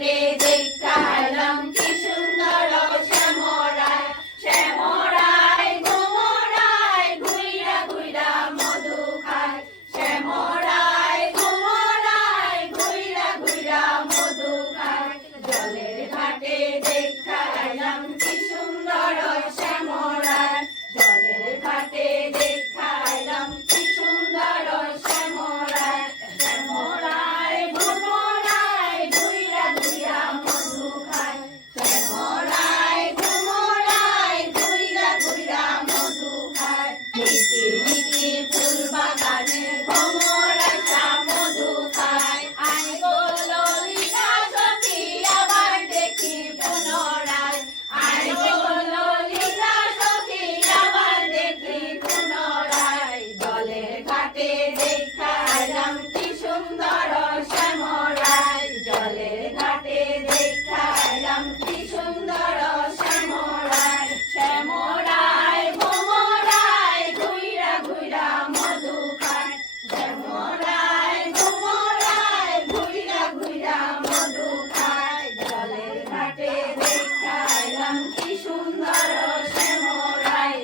Marte. দেখা আইলাম কি সুন্দর শ্যামরাই জলের ঘাটে দেখা আইলাম কি সুন্দর শ্যামরাই শ্যামরাই ভোমরাই ঘুইরা ঘুইরা মধু খায়। শ্যামরাই ভোমরাই ঘুইরা ঘুইরা মধু খায়। জলের ঘাটে দেখা আইলাম কি সুন্দর শ্যামরাই